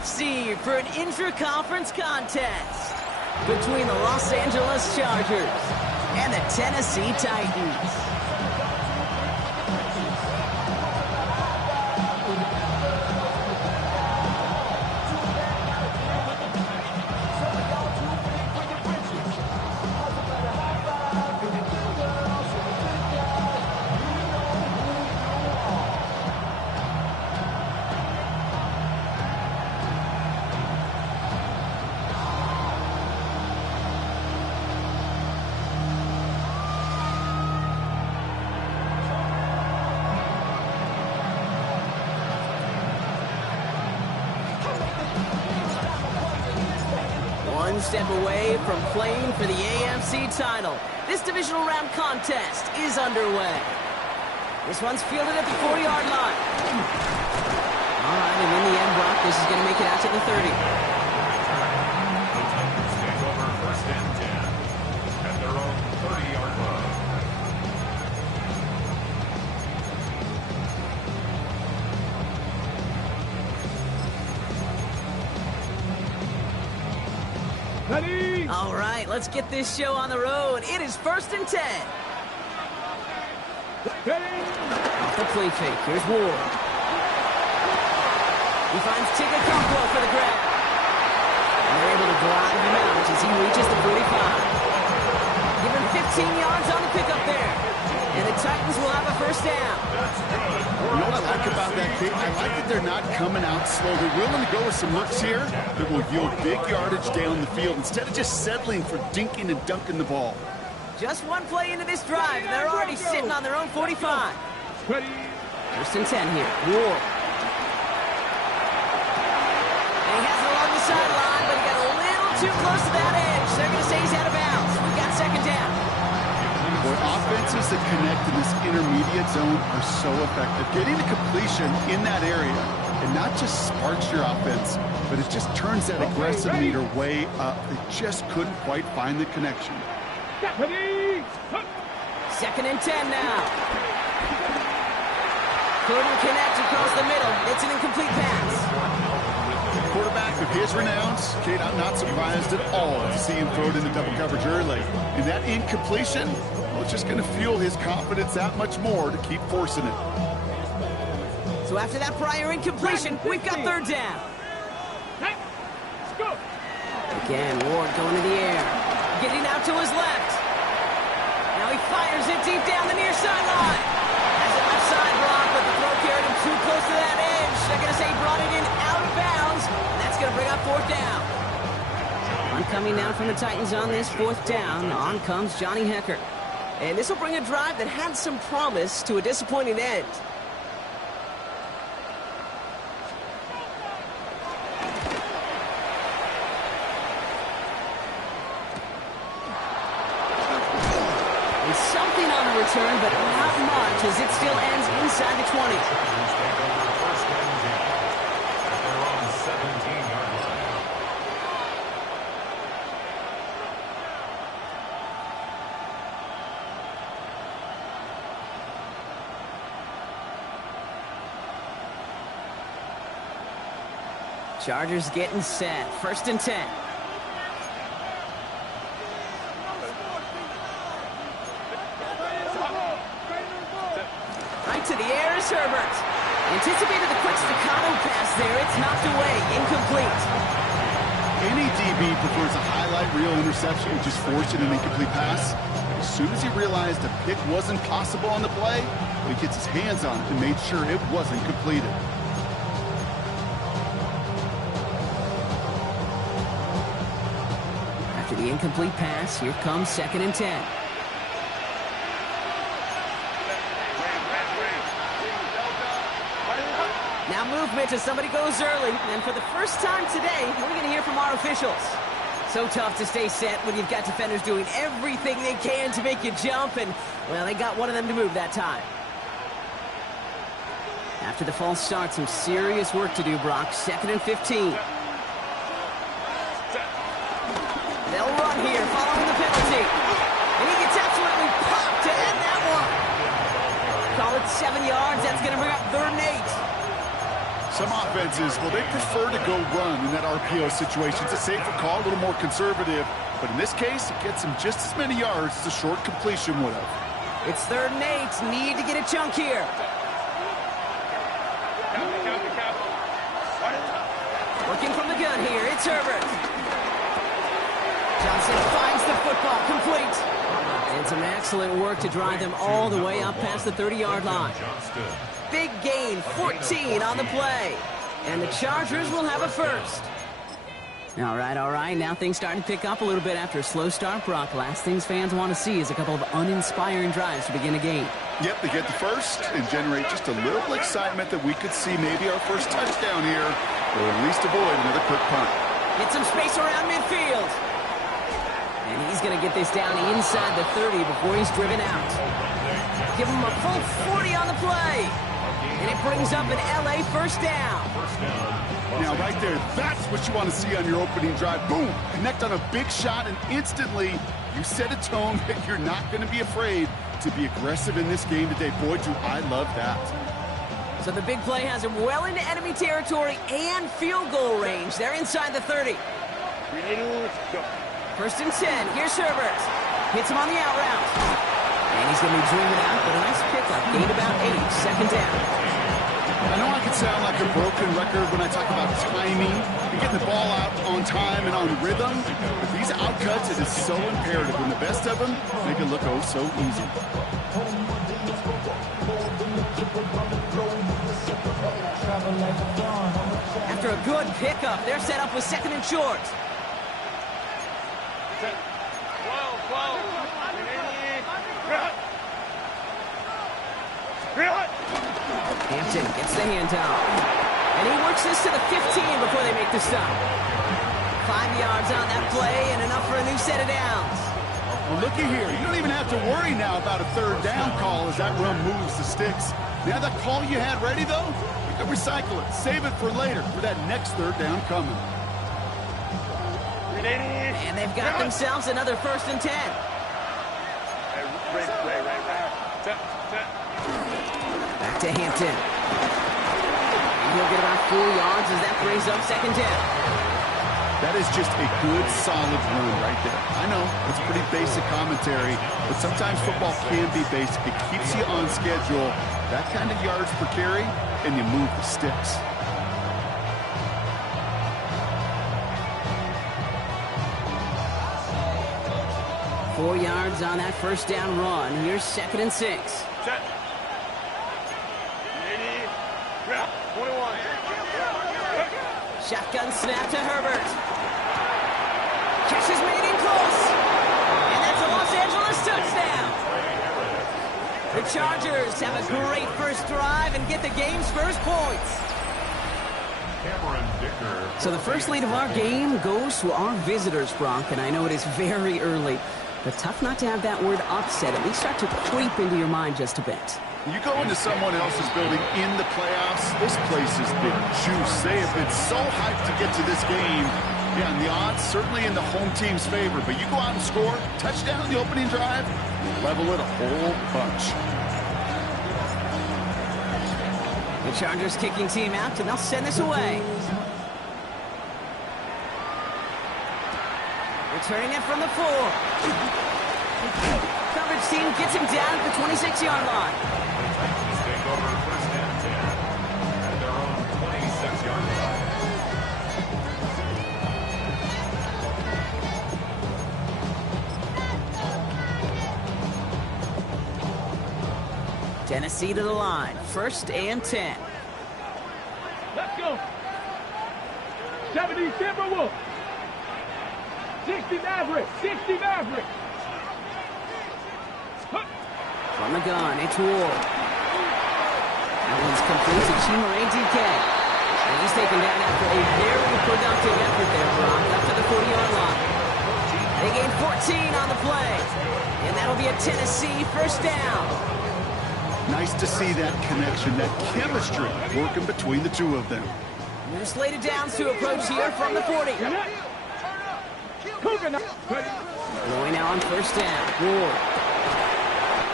AFC for an intra-conference contest between the Los Angeles Chargers and the Tennessee Titans. One step away from playing for the AFC title. This divisional round contest is underway. This one's fielded at the 40-yard line. All right, and in the end, Brock, this is going to make it out to the 30. The Titans take over first and 10 at their own 30-yard line. All right, let's get this show on the road. It is first and 10. Off the play fake. Here's Ward. He finds Tigger Compo for the grab. And they're able to drive him out as he reaches the 45. Give him 15 yards on the pickup there. And the Titans will have a first down. You know what I like about that kick? I like that they're not coming out slow. They're willing to go with some looks here that will yield big yardage down the field instead of just settling for dinking and dunking the ball. Just one play into this drive, and they're already sitting on their own 45. First and 10 here. Ward. And he has it along the sideline, but he got a little too close to that edge. They're going to say he's out of bounds. We've got second down. Boy, offenses that connect in this intermediate zone are so effective. Getting a completion in that area, and not just sparks your offense, but it just turns that aggressive meter way up. They just couldn't quite find the connection. Second and 10 now. Couldn't connect across the middle. It's an incomplete pass. Quarterback of his renowns, Kate, I'm not surprised at all to see him throw it into double coverage early. And that incompletion, well, it's just going to fuel his confidence that much more to keep forcing it. So after that prior incompletion, we've got third down. Again, Ward going to the air. Getting out to his left. Now he fires it deep down the near sideline. Has it left side block, but the throw carried him too close to that edge. They're going to say he brought it in out of bounds. That's going to bring up fourth down. On coming down from the Titans on this fourth down, on comes Johnny Hecker. And this will bring a drive that had some promise to a disappointing end. And something on the return, but not much as it still ends inside the 20. Titans take over first and 10 at their own 17-yard line. Chargers getting set. First and 10. Right to the air is Herbert. Anticipated the quick staccato pass there. It's knocked away. Incomplete. Any DB prefers a highlight reel interception, which is forcing an incomplete pass. As soon as he realized a pick wasn't possible on the play, he gets his hands on it and made sure it wasn't completed. After the incomplete pass, here comes second and 10. Now movement as somebody goes early. And for the first time today, we're going to hear from our officials. So tough to stay set when you've got defenders doing everything they can to make you jump. And, well, they got one of them to move that time. After the false start, some serious work to do, Brock. Second and 15. They'll run here following the penalty. And he gets absolutely popped to end that one. Call it 7 yards. That's going to bring up third and 8. Some offenses, well, they prefer to go run in that RPO situation. It's a safer call, a little more conservative. But in this case, it gets him just as many yards as a short completion would have. It's 3rd and 8. Need to get a chunk here. Working from the gun here. It's Herbert. Johnson finds the football. Complete. And some excellent work to drive them all the way up past the 30-yard line. Big gain, 14 on the play. And the Chargers will have a first. All right. Now things starting to pick up a little bit after a slow start, Brock. Last things fans want to see is a couple of uninspiring drives to begin a game. Yep, they get the first and generate just a little excitement that we could see maybe our first touchdown here, or at least avoid another quick punt. Get some space around midfield. And he's going to get this down inside the 30 before he's driven out. Give him a full 40 on the play. And it brings up an LA first down. Now, right there, that's what you want to see on your opening drive. Boom! Connect on a big shot, and instantly you set a tone that you're not going to be afraid to be aggressive in this game today. Boy, do I love that. So the big play has him well into enemy territory and field goal range. They're inside the 30. 1st and 10. Here's Herbert. Hits him on the out route. And he's going to be dreaming out, but a nice pickup. Gained about 8. 2nd down. I know I can sound like a broken record when I talk about timing and getting the ball out on time and on rhythm, but these outcuts, it is so imperative, and the best of them make it look oh so easy. After a good pickup, they're set up with 2nd and short. Hampton gets the handoff. And he works this to the 15 before they make the stop. 5 yards on that play and enough for a new set of downs. Well, looky here. You don't even have to worry now about a 3rd down call as that run moves the sticks. Now that call you had ready, though, you can recycle it. Save it for later for that next 3rd down coming. And they've got themselves another 1st and 10. Back to Hampton. And he'll get about 4 yards as that brings up 2nd down. That is just a good, solid run right there. I know, it's pretty basic commentary, but sometimes football can be basic. It keeps you on schedule, that kind of yards per carry, and you move the sticks. Four yards on that 1st down run. Here's 2nd and 6. Set. 21. Shotgun snap to Herbert. Catch is made in close. And that's a Los Angeles touchdown. The Chargers have a great first drive and get the game's first points. So the first lead of our game goes to our visitors, Brock, and I know it is very early, but tough not to have that word upset at least start to creep into your mind just a bit. You go into someone else's building in the playoffs, this place has been juice. They have been so hyped to get to this game. Yeah, and the odds certainly in the home team's favor, but you go out and score, touchdown in the opening drive, you level it a whole bunch. The Chargers kicking team out, and they'll send this away. Returning it from the 4. Coverage team gets him down at the 26-yard line. Take over 1st and 10 at their own 26-yard line. Tennessee to the line. 1st and 10. Let's go. 70 Timberwolves. 60 Mavericks. 60 Mavericks. From the gun, it's Ward. That one's complete to Chimere DK. And he's taken down after a very productive effort there, Brock, up to the 40-yard line. They gain 14 on the play. And that'll be a Tennessee 1st down. Nice to see that connection, that chemistry working between the two of them. New slated downs to approach here from the 40. Going now on 1st down. Ward.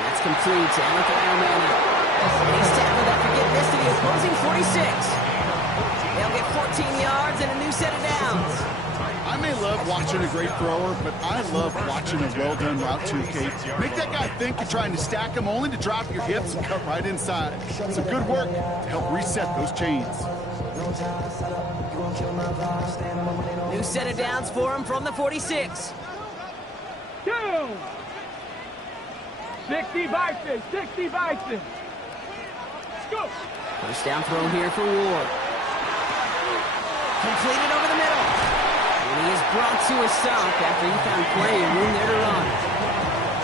That's complete to Alec Iomana. He's tackled after getting this to the opposing 46. 14 yards and a new set of downs. I may love watching a great thrower, but I love watching a well-done route too, Kate. Make that guy think you're trying to stack him only to drop your hips and cut right inside. Some good work to help reset those chains. New set of downs for him from the 46. Down. 60 Bison, 60 Bison. Let's go. First down throw here for Ward. Completed over the middle. And he is brought to a stop after he found plenty of room there to run.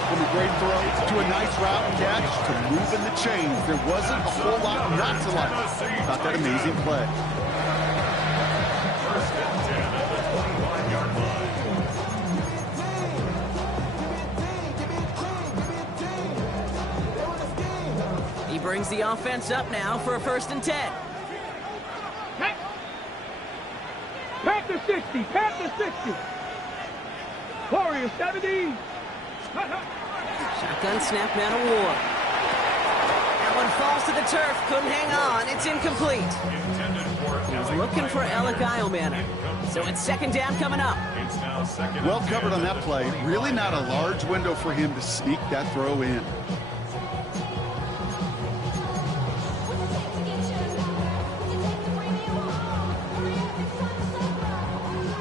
From a great throw to a nice route catch to moving the chains, there wasn't a whole lot not to like about that amazing play. First and 10 at the 25-yard line. He brings the offense up now for a 1st and 10. Panther 60, Panther 60. Warrior 70. Shotgun snap now to Ward. That one falls to the turf. Couldn't hang on. It's incomplete. He was looking for Alec Eilmanner. So it's 2nd down coming up. It's now 2nd and Well 10. covered on that play. Really not a large window for him to sneak that throw in.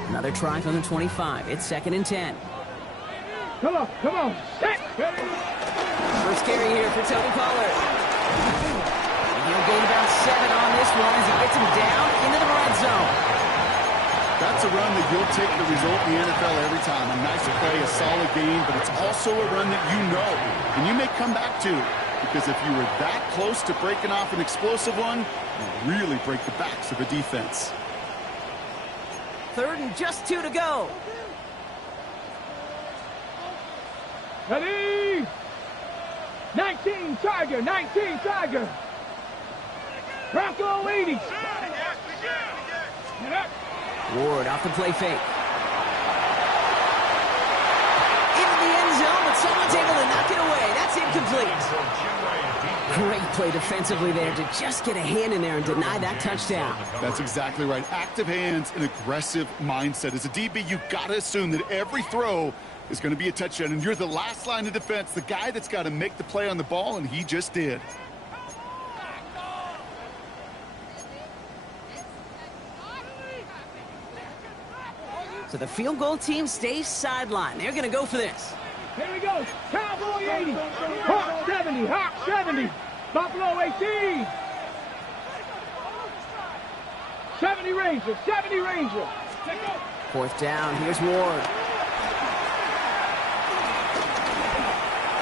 Another try from the 25. It's 2nd and 10. Come on, come on. Set. First carry here for Tony Pollard. And he'll gain about 7 on this one as he gets him down into the red zone. That's a run that you'll take the result in the NFL every time. A nice play, a solid game, but it's also a run that you know, and you may come back to. Because if you were that close to breaking off an explosive one, you really break the backs of a defense. 3rd and just 2 to go. Ready? 19 Tiger, 19 Tiger. Bronco 80. Ward off the play fake. Into the end zone, but someone's able to knock it away. That's incomplete. Great play defensively there to just get a hand in there and deny that touchdown. That's exactly right. Active hands and aggressive mindset. As a DB, you've got to assume that every throw is going to be a touchdown, and you're the last line of defense, the guy that's got to make the play on the ball, and he just did. So the field goal team stays sidelined. They're going to go for this. Here we go. Cowboy 80. Hawk 70. Hawk 70. Buffalo 18. 70 Ranger. 70 Ranger. 4th down. Here's Ward.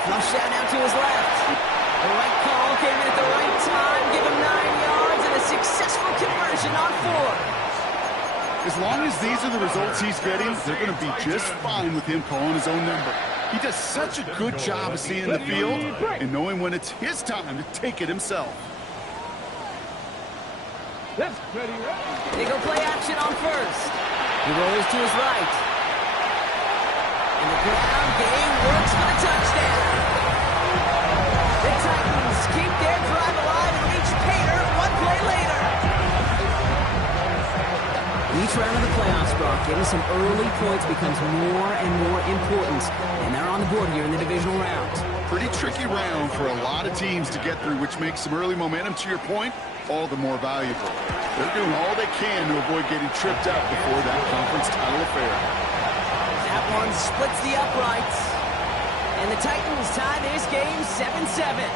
Flush down to his left. The right call came in at the right time. Give him 9 yards and a successful conversion on 4. As long as these are the results he's getting, they're going to be just fine with him calling his own number. He does such a good job of seeing the field and knowing when it's his time to take it himself. That's pretty right. They go play action on 1st. He rolls to his right. And the ground game works for the touchdown. The Titans keep their drive alive and reach Pater 1 play later. Each round of the playoffs, Brock, getting some early points becomes more and more important. And they're on the board here in the divisional round. Pretty tricky round for a lot of teams to get through, which makes some early momentum, to your point, all the more valuable. They're doing all they can to avoid getting tripped up before that conference title affair. That one splits the uprights. And the Titans tie this game 7-7.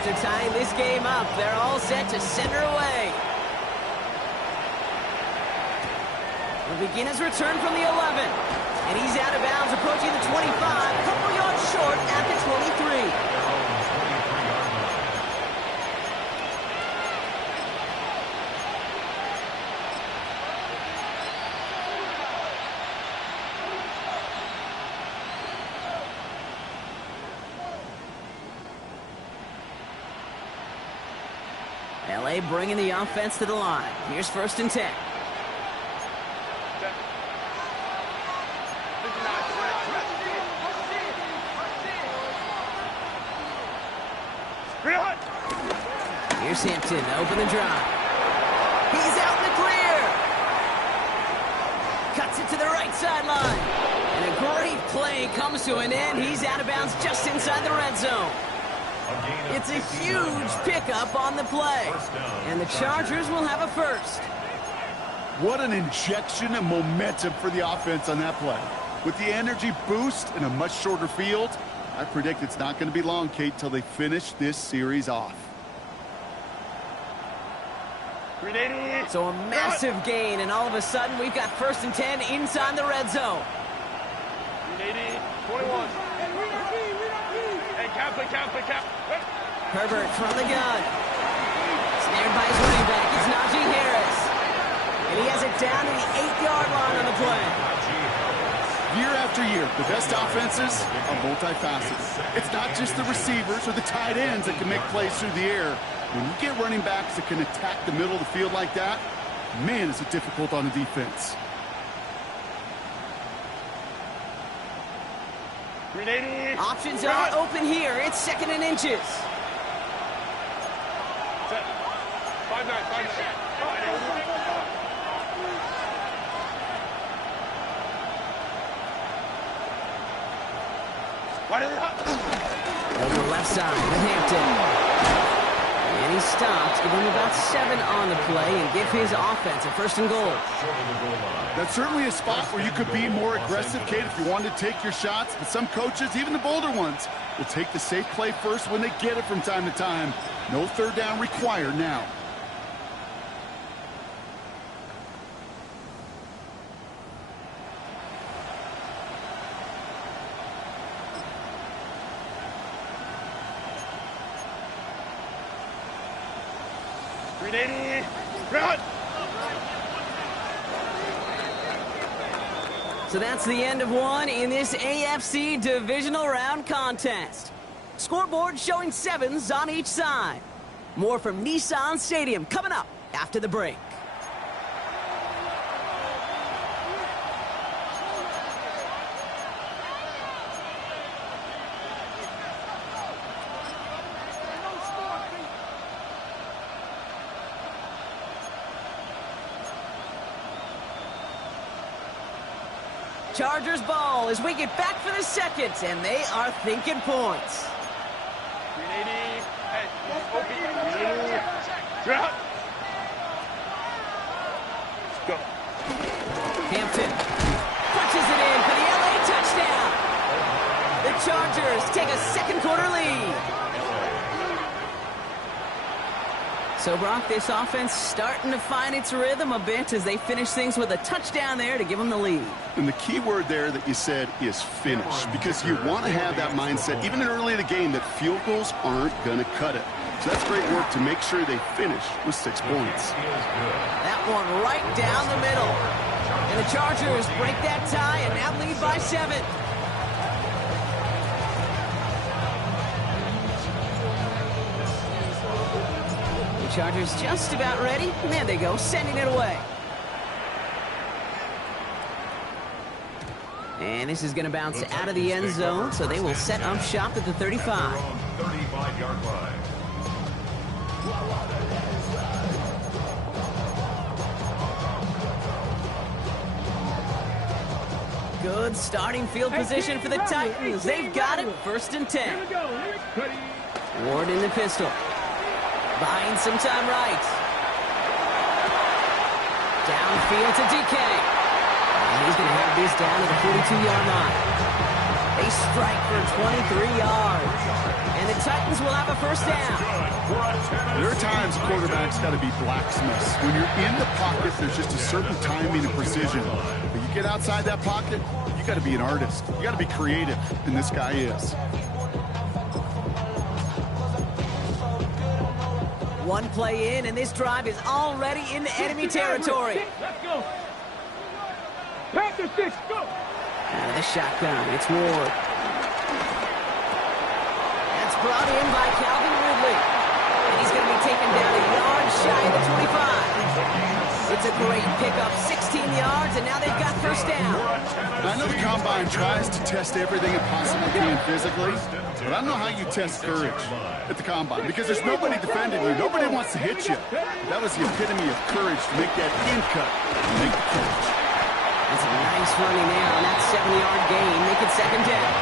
After tying this game up, they're all set to center away. Will begin his return from the 11. And he's out of bounds, approaching the 25, a couple yards short at the 23. LA bringing the offense to the line. Here's 1st and 10. Here's Hampton to open the drive. He's out in the clear. Cuts it to the right sideline. And a great play comes to an end. He's out of bounds just inside the red zone. It's a huge pickup on the play. And the Chargers will have a first. What an injection of momentum for the offense on that play. With the energy boost and a much shorter field, I predict it's not going to be long, Kate, till they finish this series off. So a massive gain, and all of a sudden we've got 1st and 10 inside the red zone. 21. Hey, cap. Herbert from the gun. Snared by his running back. It's Najee Harris. And he has it down to the 8-yard line on the play. Year after year, the best offenses are multifaceted. It's not just the receivers or the tight ends that can make plays through the air. When you get running backs that can attack the middle of the field like that, man, is it difficult on the defense. 380. Options are open here. It's 2nd and inches. 5-9. Over left side with Hampton. And he stops, give him about 7 on the play, and give his offense a 1st and goal. That's certainly a spot where you could be more aggressive, Kate, if you wanted to take your shots. But some coaches, even the bolder ones, will take the safe play first when they get it from time to time. No 3rd down required now. So that's the end of one in this AFC divisional round contest. Scoreboard showing 7s on each side. More from Nissan Stadium coming up after the break. Chargers ball as we get back for the 2nd, and they are thinking points. 380. Hey, OP. Drop. Let's go. Hampton punches it in for the LA touchdown. The Chargers take a 2nd quarter lead. So, Brock, this offense starting to find its rhythm a bit as they finish things with a touchdown there to give them the lead. And the key word there that you said is finish, because you want to have that mindset, even early in the game, that field goals aren't going to cut it. So that's great work to make sure they finish with 6 points. That one right down the middle. And the Chargers break that tie and now lead by 7. Chargers just about ready, and there they go, sending it away. And this is going to bounce out of the end zone, so they will set up shop at the 35. 35-yard line. Good starting field position for the Titans. They've got it, 1st and 10. Ward in the pistol. Buying some time right. Downfield to DK. And he's going to have this down to the 42-yard line. They strike for 23 yards. And the Titans will have a 1st down. There are times quarterbacks got to be blacksmiths. When you're in the pocket, there's just a certain timing and precision. But you get outside that pocket, you got to be an artist. You got to be creative, and this guy is. One play in, and this drive is already into enemy territory. Let's go. Panther 6, go. Out of the shotgun, it's Ward. That's brought in by Calvin Ridley. And he's going to be taken down a yard shy of the 25. It's a great pickup, 16 yards, and now they've got 1st down. I know the Combine tries to test everything it possibly can physically, but I don't know how you test courage at the combine because there's nobody defending you. Nobody wants to hit you. That was the epitome of courage to make that in cut and make the catch. That's a nice running there on that 7-yard gain. Make it second down.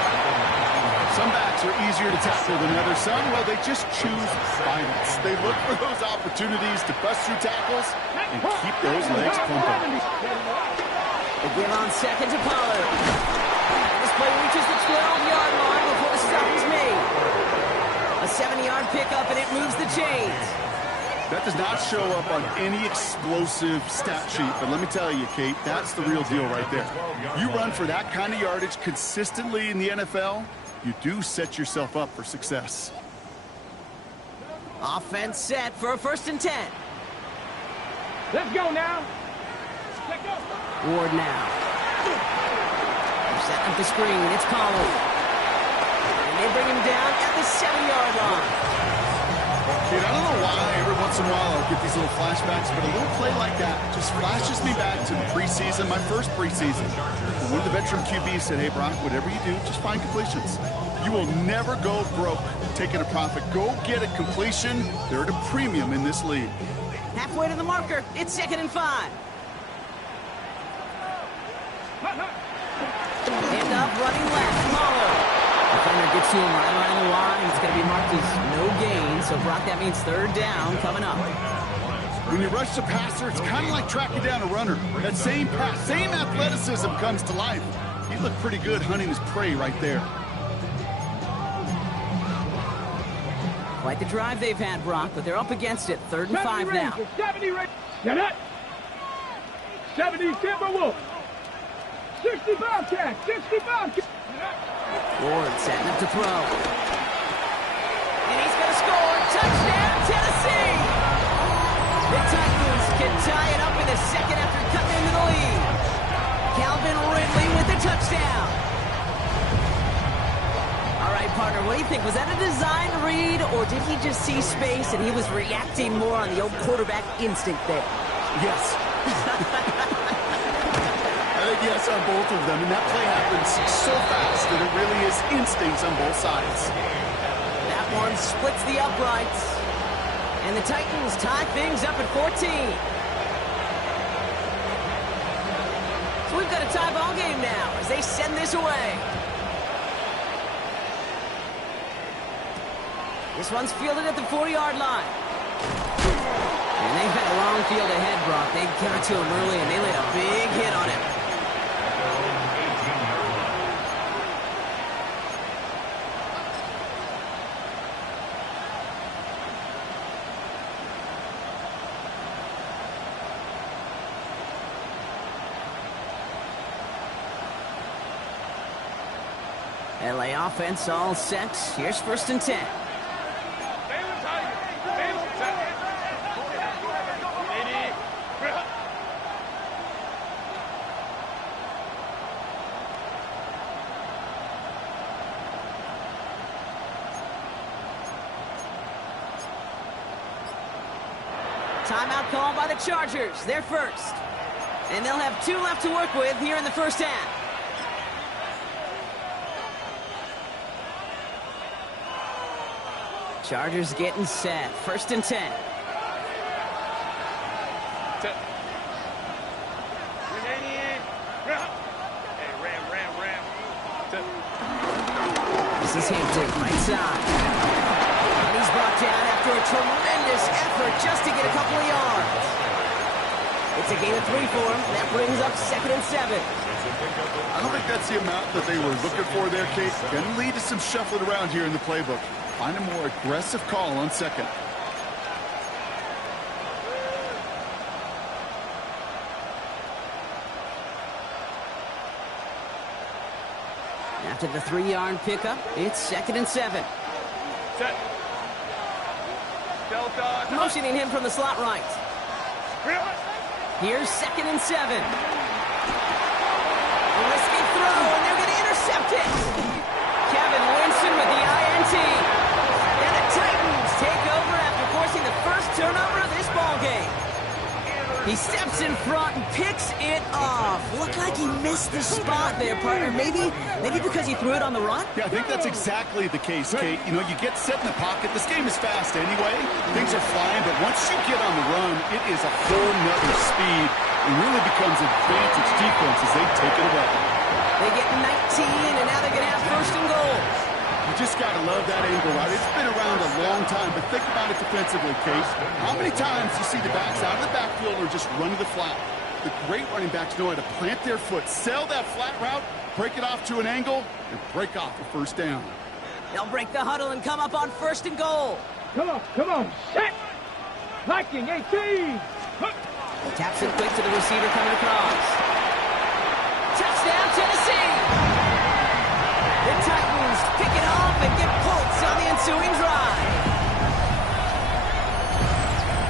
Some backs are easier to tackle than others. Some, well, they just choose violence. They look for those opportunities to bust through tackles and keep those legs pumping. They give on second to Pollard. And this play reaches the 12-yard line before the stop is made. A 70-yard pickup, and it moves the chains. That does not show up on any explosive stat sheet, but let me tell you, Kate, that's the real deal right there. You run for that kind of yardage consistently in the NFL, you do set yourself up for success. Offense set for a 1st and 10. Let's go now. Let's go. Ward now. They're setting up the screen. It's Pollard. And they bring him down at the 7-yard line. Kate, I don't know why every once in a while I'll get these little flashbacks, but a little play like that just flashes me back to the preseason, my first preseason. When the veteran QB said, hey, Brock, whatever you do, just find completions. You will never go broke taking a profit. Go get a completion. They're at a premium in this league. Halfway to the marker. It's 2nd and 5. Hand up, running left. Pollard. Defender gets to him right around the line. It's going to be marked as no gain. So, Brock, that means 3rd down coming up. When you rush the passer, it's kind of like tracking down a runner. That same pass, same athleticism comes to life. He looked pretty good hunting his prey right there. Quite the drive they've had, Brock, but they're up against it. 3rd and 5 now. 70 Rangers. Get it. 70 Timberwolves. 65 Cats. 65 Cats. Ward setting up to throw. And he's going to score. Touchdown, Tennessee! The Titans can tie it up in the 2nd after cutting into the lead. Calvin Ridley with the touchdown. All right, partner, what do you think? Was that a design read, or did he just see space and he was reacting more on the old quarterback instinct there? Yes. I think yes on both of them, and that play happens so fast that it really is instincts on both sides. That one splits the uprights, and the Titans tie things up at 14. So we've got a tie ball game now as they send this away. This one's fielded at the 40-yard line. And they've had a long field ahead, Brock. They got to him early, and they laid a big hit on him. LA offense all set. Here's 1st and 10. Timeout called by the Chargers. They're first. And they'll have 2 left to work with here in the 1st half. Chargers getting set. 1st and 10. This is Hampton, right side. And he's brought down after a tremendous effort just to get a couple of yards. It's a gain of 3 for him. That brings up 2nd and 7. I don't think that's the amount that they were looking for there, Kate. Going to lead to some shuffling around here in the playbook. Find a more aggressive call on 2nd. After the 3-yard pickup, it's 2nd and 7. Set. Delta. Motioning him from the slot right. Here's 2nd and 7. A risky throw, and they're going to intercept it. Kevin Winston with the INT. And the Titans take over after forcing the first turnover of this ball game. He steps in front and picks it off. Looked like he missed the spot there, partner. Maybe because he threw it on the run? Yeah, I think that's exactly the case, Kate. You know, you get set in the pocket. This game is fast anyway. Things are flying, but once you get on the run, it is a whole nother speed. It really becomes advantage defense as they take it away. They get 19, and now they're going to have first and goal. You just got to love that angle, right? It's been around a long time, but think about it defensively, Kate. How many times you see the backs out of the backfield or just run to the flat? The great running backs know how to plant their foot, sell that flat route, break it off to an angle, and break off a first down. They'll break the huddle and come up on first and goal. Come on, set. Viking 18. Taps it quick to the receiver coming across. Touchdown, Tennessee! The Titans pick it off and get points on the ensuing drive.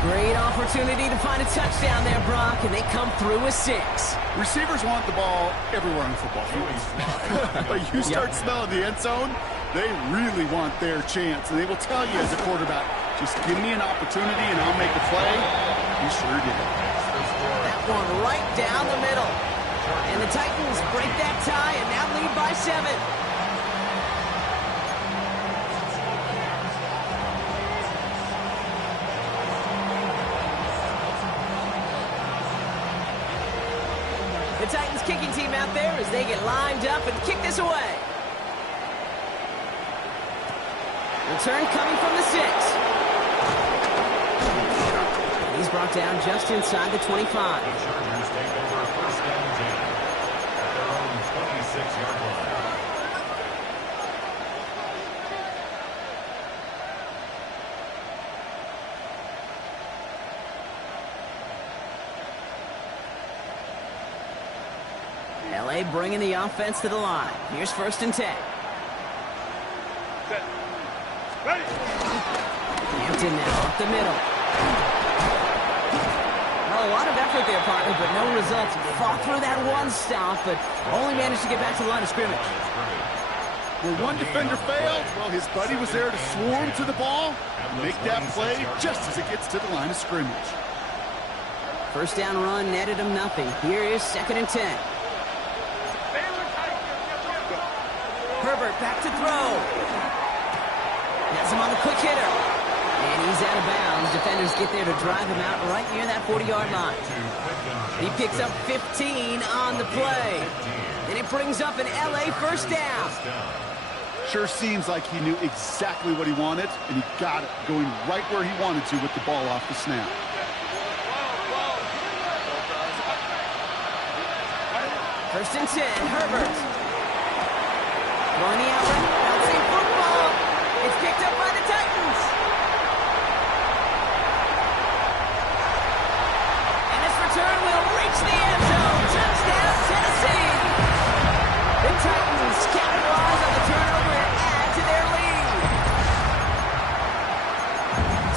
Great opportunity to find a touchdown there, Brock, and they come through with 6. Receivers want the ball everywhere on the football field. But you start smelling the end zone, they really want their chance. And they will tell you as a quarterback, just give me an opportunity and I'll make a play. You sure did. That one right down the middle. And the Titans break that tie and now lead by 7. The Titans kicking team out there as they get lined up and kick this away. Return coming from the 6. He's brought down just inside the 25. The Chargers take over first and 10 at their own 26-yard line. LA bringing the offense to the line. Here's first and 10. Hampton now up the middle. Well, a lot of effort there, partner, but no results. Fought through that one stop, but only managed to get back to the line of scrimmage. Where one defender failed, well, his buddy was there to swarm to the ball and make that play just as it gets to the line of scrimmage. First down run netted him nothing. Here is second and 10. Herbert back to throw. Has him on the quick hitter. And he's out of bounds. Defenders get there to drive him out right near that 40-yard line. He picks up 15 on the play. And it brings up an LA first down. Sure seems like he knew exactly what he wanted, and he got it, going right where he wanted to with the ball off the snap. First and 10, Herbert. Throwing the outlet, bouncing football. It's picked up by the Titans. And this return will reach the end zone. Touchdown, Tennessee. The Titans capitalize on the turnover and add to their lead.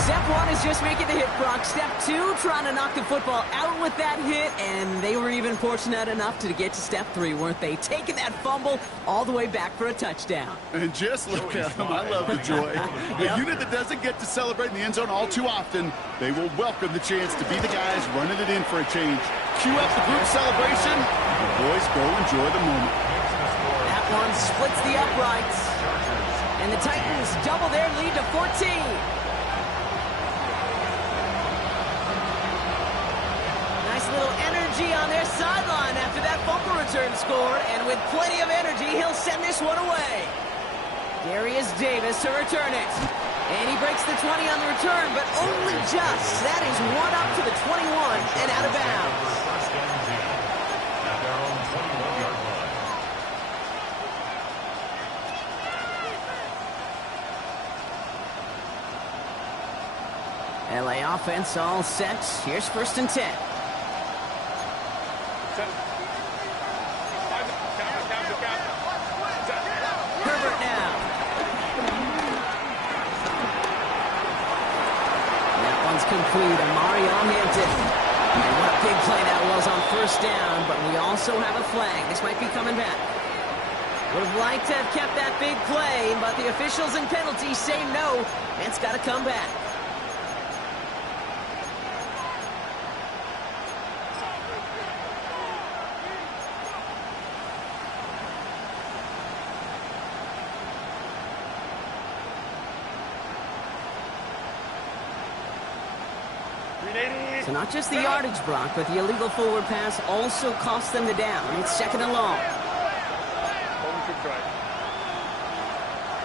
Step 1 is just making the hit, Brock. Step 2, trying to knock the football out with that hit, and they were even fortunate enough to get to step 3, weren't they? Taking that fumble all the way back for a touchdown. And just look at them. I love the joy. A unit that doesn't get to celebrate in the end zone all too often, they will welcome the chance to be the guys running it in for a change. Cue up the group celebration. The boys go enjoy the moment. That one splits the uprights. And the Titans double their lead to 14. Little energy on their sideline after that fumble return scored, and with plenty of energy, he'll send this one away. Darius Davis to return it. And he breaks the 20 on the return, but only just. That is one up to the 21 and out of bounds. First and 10 at their own 21-yard line. LA offense all set. Here's first and 10. Herbert now. That one's complete. Mario Hampton. And what a big play that was on first down, but we also have a flag. This might be coming back. Would have liked to have kept that big play, but the officials and penalties say no. It's got to come back. So not just the yardage, Brock, but the illegal forward pass also cost them the down. It's second and long.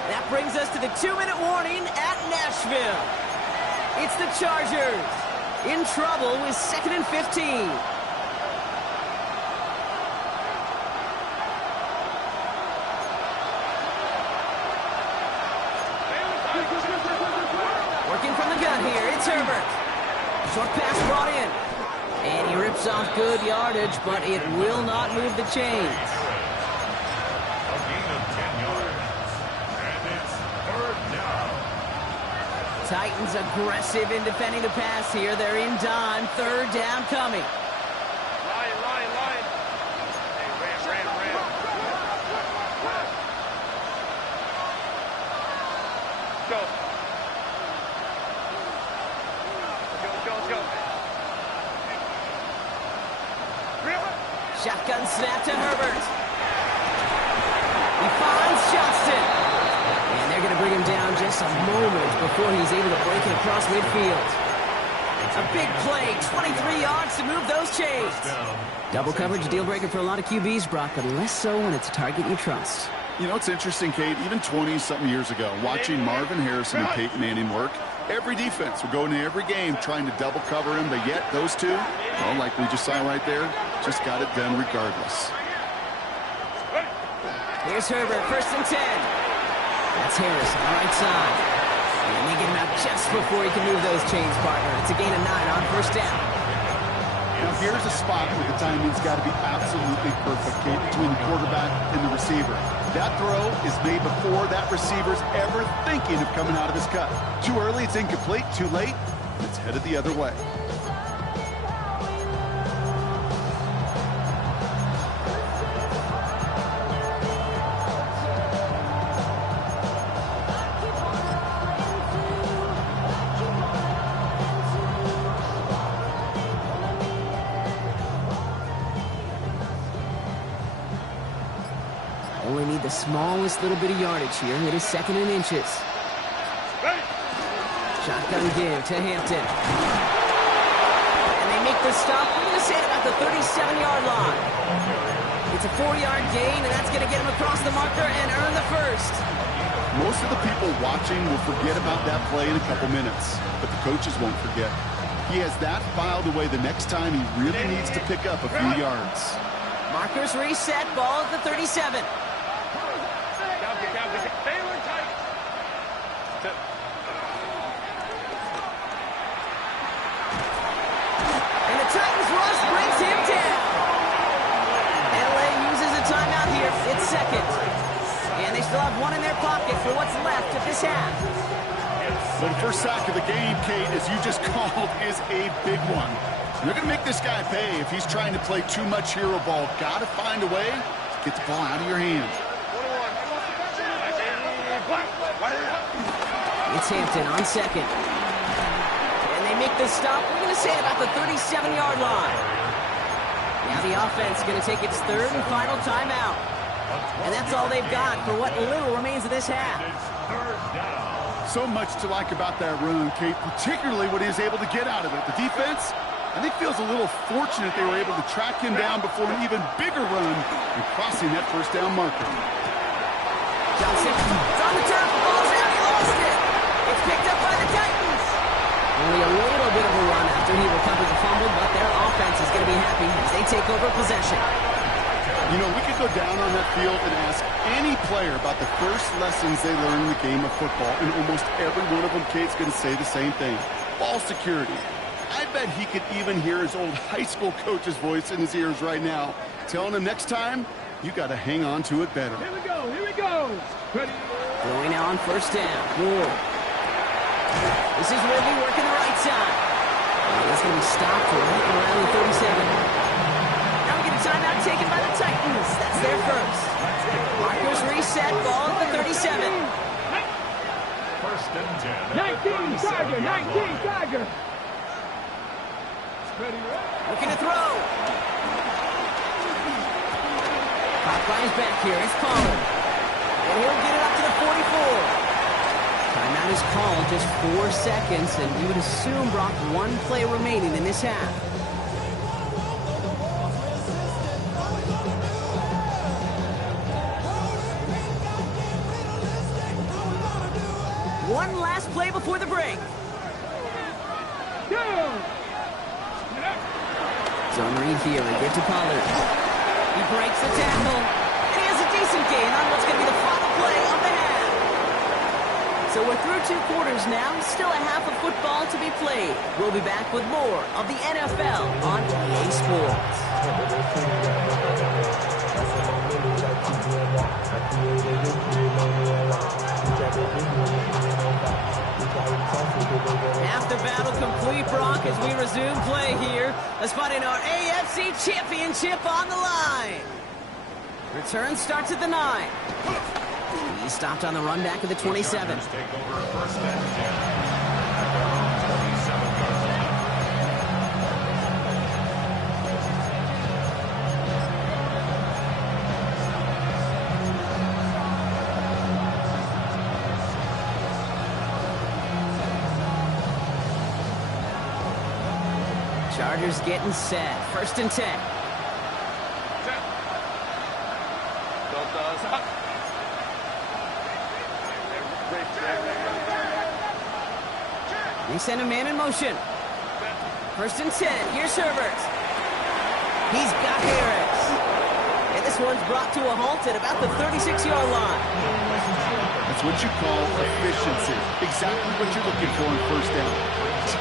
That brings us to the 2-minute warning at Nashville. It's the Chargers in trouble with second and 15. Working from the gun here, it's Herbert. Short pass brought in. And he rips off good yardage, but it will not move the chains. A gain of 10 yards. And it's third down. Titans aggressive in defending the pass here. They're in dime. Third down coming. Line. Hey, ram. Go. Let's go. Shotgun snap to Herbert. He finds Johnston. And they're going to bring him down just a moment before he's able to break it across midfield. A big play, 23 yards to move those chains. Double coverage, deal breaker for a lot of QBs, Brock, but less so when it's a target you trust. You know, it's interesting, Kate, even 20-something years ago, watching Marvin Harrison and Peyton Manning work, every defense would go into every game trying to double cover him, but yet those two, well, like we just saw right there, just got it done regardless. Here's Herbert, first and 10. That's Harris on the right side. And they get him out just before he can move those chains, partner. It's a gain of 9 on first down. Now here's a spot where the timing's got to be absolutely perfect, Kate, between the quarterback and the receiver. That throw is made before that receiver's ever thinking of coming out of his cut. Too early, it's incomplete. Too late, it's headed the other way. Only need the smallest little bit of yardage here. It is second and inches. Shotgun give to Hampton. And they make the stop. We're going to say about the 37-yard line. It's a 4-yard gain, and that's going to get him across the marker and earn the first. Most of the people watching will forget about that play in a couple minutes, but the coaches won't forget. He has that filed away the next time he really needs to pick up a few yards. Markers reset, ball at the 37. And the Titans rush brings him down. LA uses a timeout here. It's second. And they still have one in their pocket for what's left of this half. Well, the first sack of the game, Kate, as you just called, is a big one. They're going to make this guy pay if he's trying to play too much hero ball. Got to find a way to get the ball out of your hand. It's Hampton on second. And they make the stop. We're going to say about the 37-yard line. Now the offense is going to take its third and final timeout. And that's all they've got for what little remains of this half. So much to like about that run, Kate, particularly what he was able to get out of it. The defense, I think, feels a little fortunate they were able to track him down before an even bigger run and crossing that first down marker. Johnson on the turf, ball's out, he lost it. It's picked up by the Titans. Only a little bit of a run after he recovered the fumble, but their offense is going to be happy as they take over possession. You know, we could go down on that field and ask any player about the first lessons they learned in the game of football, and almost every one of them, Kate's going to say the same thing. Ball security. I bet he could even hear his old high school coach's voice in his ears right now, telling him next time, you got to hang on to it better. Here we go. Ready? Going now on first down. Ward. This is Ridley working the right side. And it's going to be stopped right around the 37. Now we get a timeout taken by the Titans. That's their first. Markers reset, ball at the 37. First and 10. 19 Tiger. Looking to throw. Caught by his back here. It's Pollard. And he'll get it up to the 44. Timeout Timeout is called, just 4 seconds, and you would assume, Brock, 1 play remaining in this half. One last play before the break. Zone read here, and get to Pollard. He breaks the tackle, and he has a decent gain on what's going to be the final play of the half. So we're through 2 quarters now, still a half of football to be played. We'll be back with more of the NFL on EA Sports. Half the battle complete, Brock, as we resume play here. Let's find in our AFC Championship on the line. Return starts at the 9. He stopped on the run back of the 27. Take over first and 10 at their own 27-yard line. Chargers getting set. First and 10. They send a man in motion. First and 10. Here's Herbert. He's got Harris. And this one's brought to a halt at about the 36-yard line. That's what you call efficiency. Exactly what you're looking for in first down.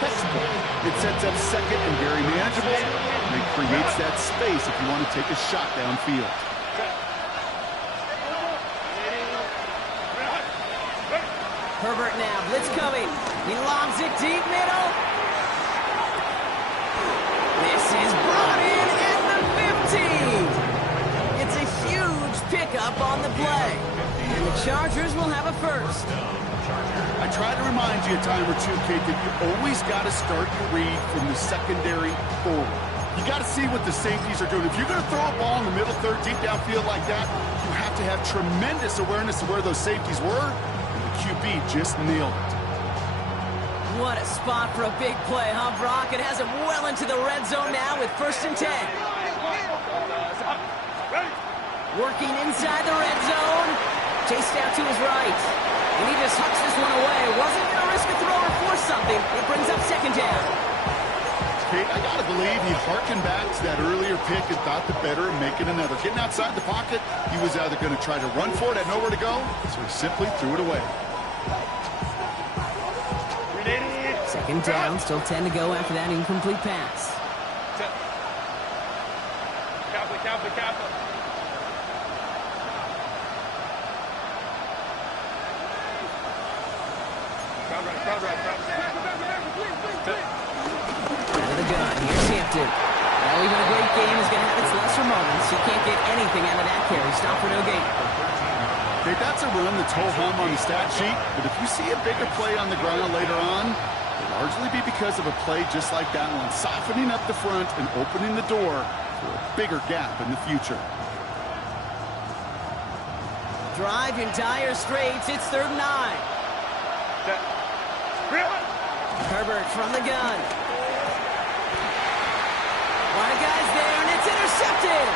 Textbook. It sets up second and very manageable. And it creates that space if you want to take a shot downfield. Herbert now, blitz coming. He lobs it deep middle. This is brought in at the 15. It's a huge pickup on the play. And the Chargers will have a first. I try to remind you a time or two, Kate, that you always got to start your read from the secondary forward. You got to see what the safeties are doing. If you're going to throw a ball in the middle third, deep downfield like that, you have to have tremendous awareness of where those safeties were. QB just nailed it. What a spot for a big play, huh, Brock? It has him well into the red zone now with first and 10. Working inside the red zone. Chased out to his right. And he just hucks this one away. Wasn't going to risk a throw or force something. It brings up second down. Kate, I got to believe he harkened back to that earlier pick and thought the better of making another. Getting outside the pocket, he was either going to try to run for it, had nowhere to go, so he simply threw it away. Second down, still 10 to go after that incomplete pass. Out of the gun, here's Hampton. Now even a great game is going to have its lesser moments. You can't get anything out of that carry. Stop for no gain. Hey, that's a run that's ho-hum on the stat sheet, but if you see a bigger play on the ground later on, it'll largely be because of a play just like that one, softening up the front and opening the door for a bigger gap in the future. Drive in dire straits. It's 3rd and 9. Herbert from the gun. A lot of guys there, and it's intercepted.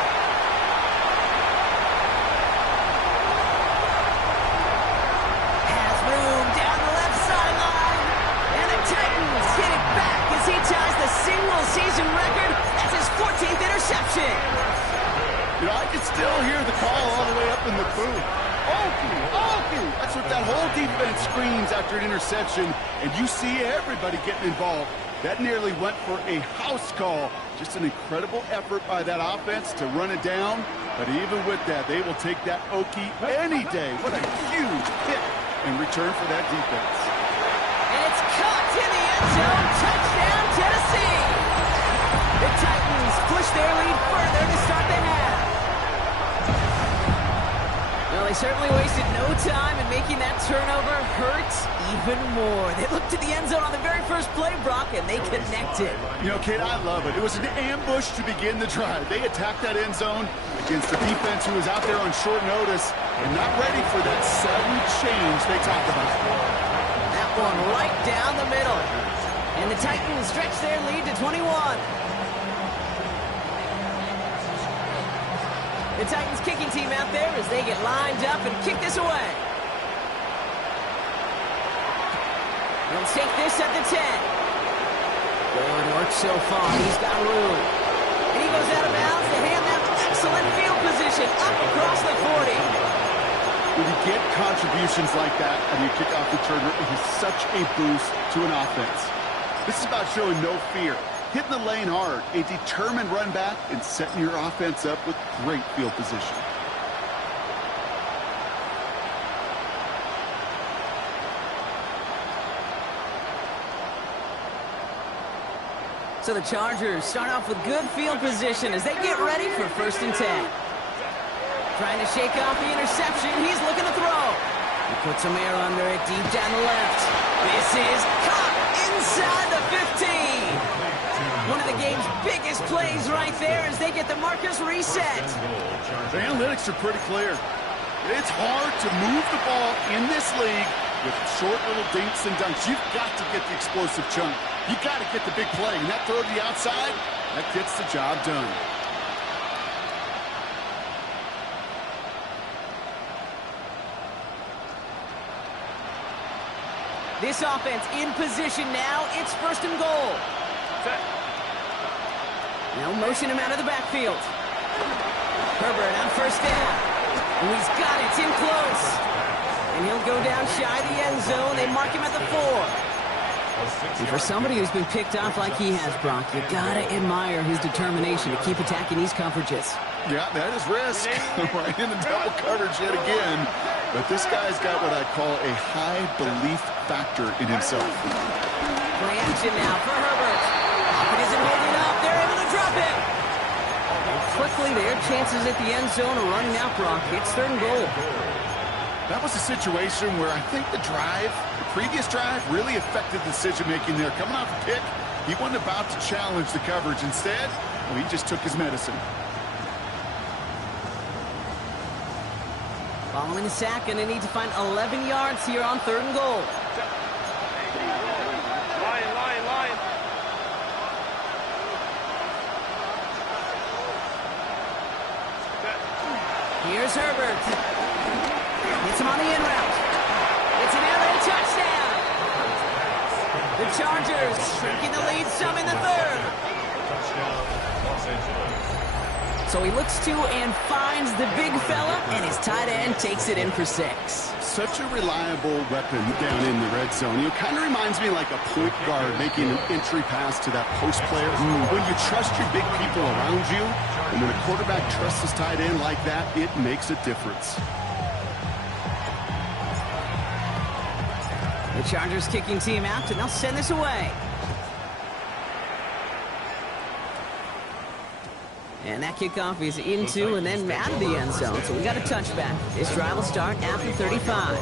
Has room down the left sideline. And the Titans hit it back as he ties the single-season record. That's his 14th interception. You know, I can still hear the call all the way up in the booth. Okie, Okie! That's what that whole defense screams after an interception, and you see everybody getting involved. That nearly went for a house call. Just an incredible effort by that offense to run it down, but even with that, they will take that Okie any day. What a huge hit in return for that defense. And it's caught in the end zone. Touchdown, Tennessee! The Titans push their lead further to start the half. Well, they certainly wasted no time in making that turnover hurt even more. They looked to the end zone on the very first play, Brock, and they connected. You know, Kate, I love it. It was an ambush to begin the drive. They attacked that end zone against a defense who was out there on short notice and not ready for that sudden change they talked about. That one right down the middle. And the Titans stretch their lead to 21. The Titans kicking team out there as they get lined up and kick this away. They'll take this at the 10. Good work so far. He's got room. And he goes out of bounds to hand them excellent field position up across the 40. When you get contributions like that and you kick off returner, it is such a boost to an offense. This is about showing no fear, hitting the lane hard, a determined run back, and setting your offense up with great field position. So the Chargers start off with good field position as they get ready for 1st and 10. Trying to shake off the interception. He's looking to throw. He puts some air under it deep down the left. This is caught inside the 15. One of the game's biggest plays right there as they get the markers reset. The analytics are pretty clear. It's hard to move the ball in this league with short little dinks and dunks. You've got to get the explosive chunk. You got to get the big play. And that throw to the outside, that gets the job done. This offense in position now. It's 1st and goal. Now motion him out of the backfield. Herbert on 1st down. And he's got it. It's in close. And he'll go down shy of the end zone. They mark him at the 4. And for somebody who's been picked off like he has, Brock, you gotta admire his determination to keep attacking these coverages. Yeah, that is risk. Right in the double coverage yet again. But this guy's got what I call a high belief factor in himself. Play action now for Herbert. It isn't holding up. They're able to drop it. And quickly, their chances at the end zone are running out, Brock. It's 3rd and goal. That was a situation where I think the previous drive, really affected decision-making there. Coming off a pick, he wasn't about to challenge the coverage. Instead, well, he just took his medicine. Following the sack, and they need to find 11 yards here on 3rd and goal. Line. Here's Herbert. Gets him on the in route. It's an air touchdown. The Chargers shrinking the lead some in the 3rd. Touchdown, Los Angeles. So he looks to and finds the big fella, and his tight end takes it in for 6. Such a reliable weapon down in the red zone. It kind of reminds me like a point guard making an entry pass to that post player. When you trust your big people around you, and when a quarterback trusts his tight end like that, it makes a difference. The Chargers kicking team out, and they'll send this away. And that kickoff is into and then out of the end zone, so we got a touchback. This drive will start after 35.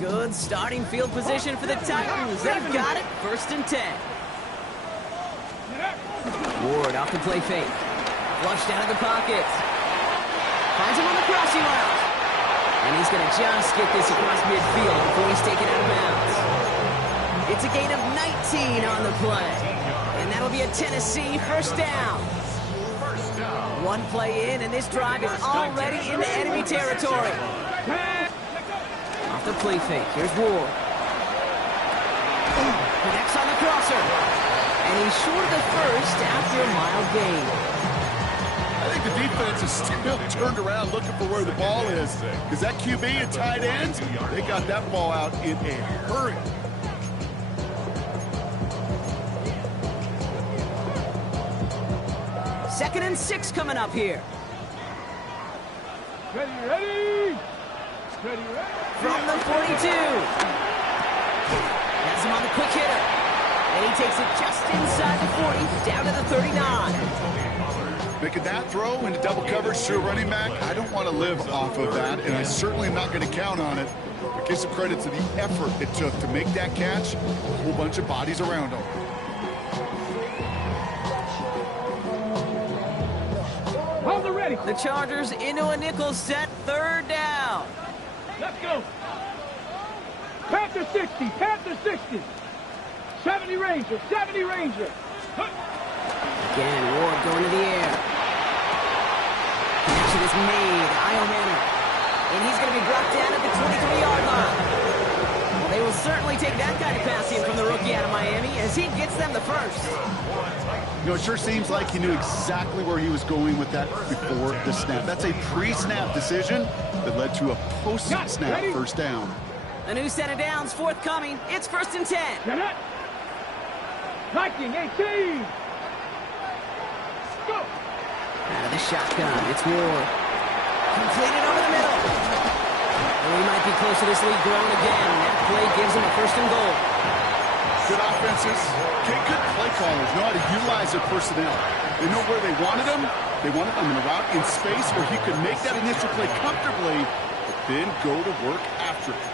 Good starting field position for the Titans. They've got it, 1st and 10. Ward off the play fake. Flushed out of the pocket. Finds him on the crossing route. And he's going to just get this across midfield before he's taken out of bounds. It's a gain of 19 on the play. And that'll be a Tennessee 1st down. One play in, and this drive is already into enemy territory. Off the play fake. Here's Ward. Connects on the crosser. And he's short of the 1st after a mild gain. I think the defense is still turned around looking for where the ball is. Because that QB and tight ends, they got that ball out in a hurry. Second and 6 coming up here. Ready. From the 42. Has him on the quick hitter. And he takes it just inside the 40, down to the 39. Making that throw into double coverage to a running back, I don't want to live off of that, and I certainly am not going to count on it. But give some credit to the effort it took to make that catch. A whole bunch of bodies around him. On the red. ready. The Chargers into a nickel set, third down. Let's go. Panther 60, Panther 60. 70 Ranger, 70 Ranger. Again, Ward going to the air. Connection is made. Io Manor. And he's going to be brought down at the 23-yard line. Well, they will certainly take that kind of passing from the rookie out of Miami as he gets them the first. You know, it sure seems like he knew exactly where he was going with that before the snap. That's a pre-snap decision that led to a post-snap first down. A new set of downs forthcoming. It's 1st and 10. Get it. Viking 18. Go. Out of the shotgun, it's Ward. Completed over the middle. And we might be close to this lead growing again. That play gives him a 1st and goal. Good offenses. Okay, good play callers know how to utilize their personnel. They know where they wanted them. They wanted them in a route in space where he could make that initial play comfortably, but then go to work after it.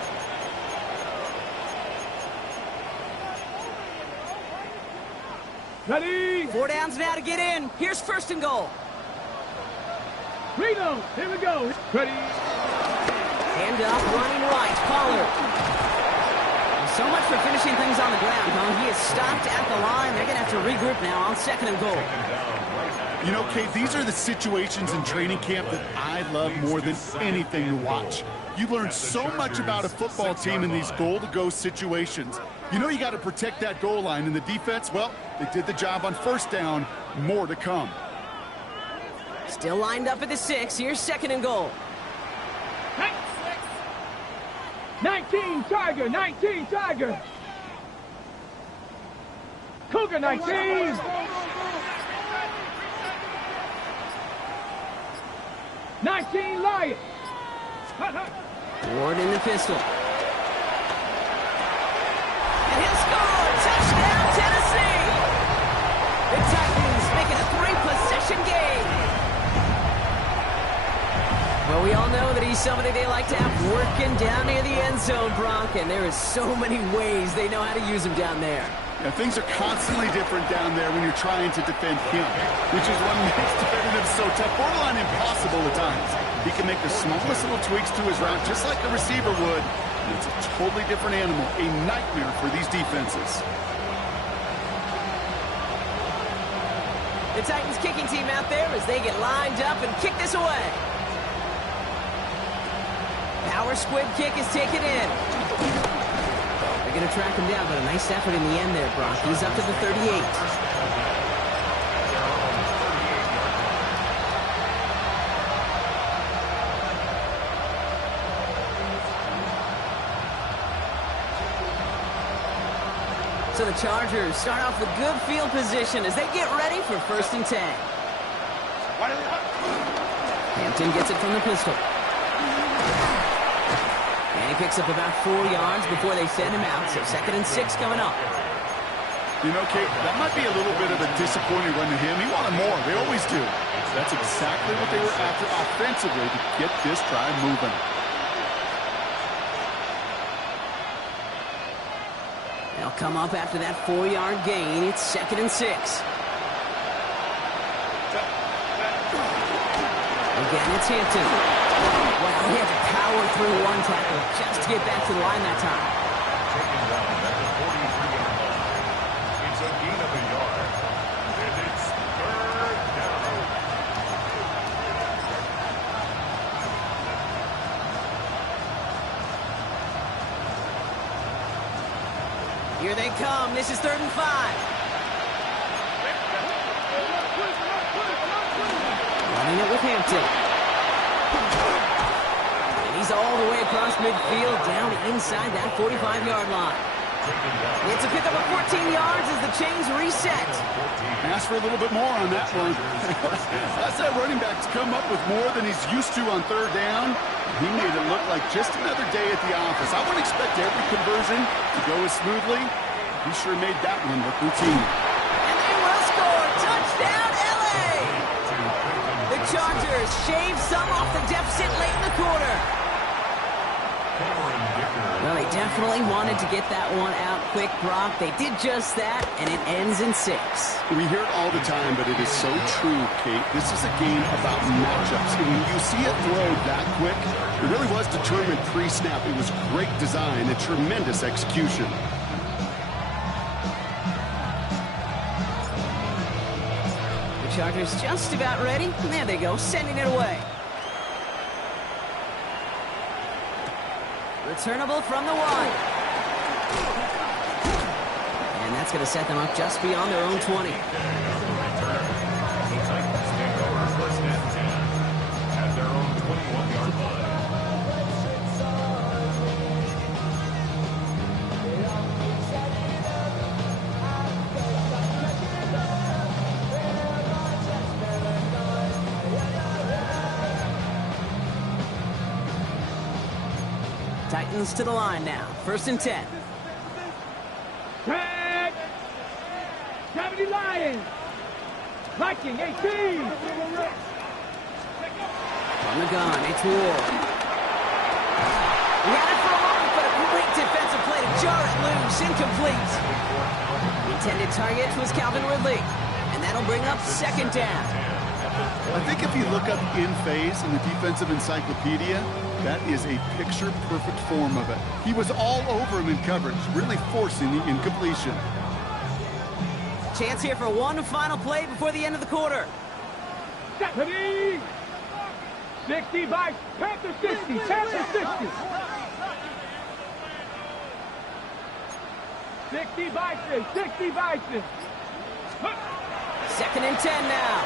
Ready. 4 downs now to get in. Here's 1st and goal. Reload. Here we go. Ready. Hand up, running right. Pollard. So much for finishing things on the ground, huh? He is stopped at the line. They're going to have to regroup now on 2nd and goal. You know, Kate, these are the situations in training camp that I love more than anything to watch. You learn so much about a football team in these goal-to-go situations. You know you got to protect that goal line, and the defense, well, they did the job on 1st down. More to come. Still lined up at the 6. Here's 2nd and goal. 19 Tiger, 19 Tiger. Cougar 19. 19 Lion. Ward in the pistol. And he'll score! Touchdown, Tennessee! The Titans make it a 3-possession game. Well, we all know that he's somebody they like to have working down near the end zone, Brock, and there is so many ways they know how to use him down there. Yeah, things are constantly different down there when you're trying to defend him, which is what makes defending him so tough, borderline impossible at times. He can make the smallest little tweaks to his route, just like a receiver would, and it's a totally different animal, a nightmare for these defenses. The Titans kicking team out there as they get lined up and kick this away. Power squib kick is taken in. They're going to track him down, but a nice effort in the end there, Brock. He's up to the 38. So the Chargers start off with good field position as they get ready for 1st and 10. Hampton gets it from the pistol. And he picks up about 4 yards before they send him out. So 2nd and 6 coming up. You know, Kate, that might be a little bit of a disappointing run to him. He wanted more. They always do. That's exactly what they were after offensively to get this drive moving. They'll come up after that 4-yard gain. It's 2nd and 6. Again, it's Hampton. Wow, he had to power through one tackle just to get back to the line that time. Taken down at the 43-yard line. It's a gain of a yard. And it's 3rd down. Here they come. This is 3rd and 5. Running it with Hampton. And he's all the way across midfield, down inside that 45-yard line. It's a pickup of 14 yards as the chains reset. Ask for a little bit more on that one. That's that running back's come up with more than he's used to on 3rd down. He made it look like just another day at the office. I wouldn't expect every conversion to go as smoothly. He sure made that one look routine. And they will score. Touchdown, LA! The Chargers shave some off the deficit late in the quarter. Cameron Well, they definitely wanted to get that one out quick, Brock. They did just that, and it ends in 6. We hear it all the time, but it is so true, Kate. This is a game about matchups. And when you see it throw that quick, it really was determined pre-snap. It was great design and tremendous execution. The Chargers just about ready. And there they go, sending it away. Returnable from the 1. And that's going to set them up just beyond their own 20. The Titans take over first and 10 at their own 21-yard line. Titans to the line now. First and 10. Tag! 70 Lions! Viking 18! On the gun, it's Ward. He had it for a moment, but a great defensive play to jar it loose. Incomplete. The intended target was Calvin Ridley. And that'll bring up second down. I think if you look up in phase in the defensive encyclopedia, that is a picture-perfect form of it. He was all over him in coverage, really forcing the incompletion. Chance here for one final play before the end of the quarter. 70! 60 by Panther 60, Panther 60. 60 Bison, 60 Bison. Second and 10 now.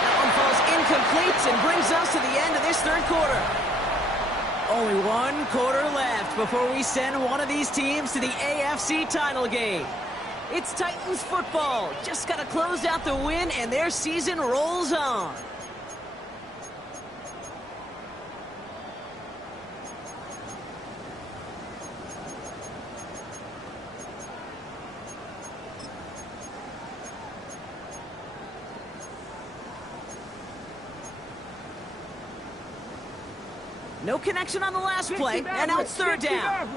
That one falls incomplete and brings us to the end of this third quarter. Only one quarter left before we send one of these teams to the AFC title game. It's Titans football. Just got to close out the win, and their season rolls on. No connection on the last play, and now it's third down.